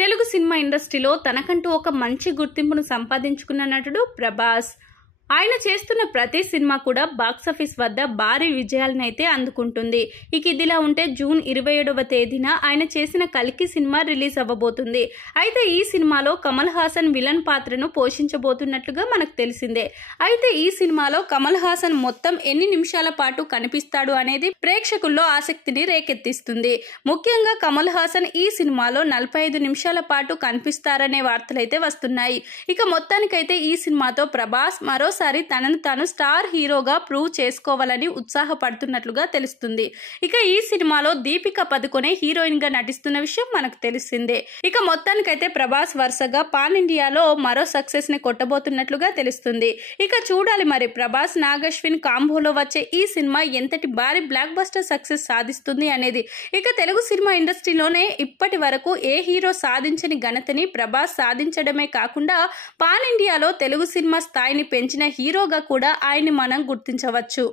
Telugu cinema ఇండస్ట్రీలో తనకంటూ ఒక మంచి గుర్తింపును సంపాదించుకున్న నటుడు ప్రభాస్. ఆయన చేస్తున్న ప్రతి సినిమా కూడా బాక్సాఫీస్ వద్ద భారీ విజయాలను అయితే అందుకుంటుంది. ఇక ఇదిలా ఉంటే జూన్ 27వ తేదీన ఆయన చేసిన కల్కి సినిమా రిలీజ్ అవ్వబోతుంది. అయితే ఈ సినిమాలో కమల్ హాసన్ విలన్ పాత్రను పోషించబోతున్నట్లుగా మనకు తెలిసిందే. అయితే ఈ సినిమాలో కమల్ హాసన్ మొత్తం ఎన్ని నిమిషాల పాటు కనిపిస్తాడు అనేది ప్రేక్షకుల్లో ఆసక్తిని రేకెత్తిస్తుంది. ముఖ్యంగా కమల్ హాసన్ ఈ సినిమాలో 45 నిమిషాల పాటు కనిపిస్తారనే వార్తలైతే వస్తున్నాయి. ఇక మొత్తానికైతే ఈ సినిమాతో ప్రభాస్ మరోసారి తనను తాను స్టార్ హీరోగా ప్రూవ్ చేసుకోవాలని ఉత్సాహపడుతున్నట్లుగా తెలుస్తుంది. ఇక ఈ సినిమాలో దీపికా పదుకొనే హీరోయిన్ గా నటిస్తున్న విషయం మనకు తెలిసిందే. ఇక మొత్తానికైతే ప్రభాస్ వరుసగా పాన్ ఇండియాలో మరో సక్సెస్ ని కొట్టబోతున్నట్లుగా తెలుస్తుంది. ఇక చూడాలి మరి ప్రభాస్ నాగశ్విన్ కాంబోలో వచ్చే ఈ సినిమా ఎంతటి భారీ బ్లాక్ బస్టర్ సక్సెస్ సాధిస్తుంది అనేది. ఇక తెలుగు సినిమా ఇండస్ట్రీలోనే ఇప్పటి వరకు ఏ హీరో సాధించని ఘనతని ప్రభాస్ సాధించడమే కాకుండా పాన్ ఇండియాలో తెలుగు సినిమా స్థాయిని పెంచిన హీరోగా కూడా ఆయన్ని మనం గుర్తించవచ్చు.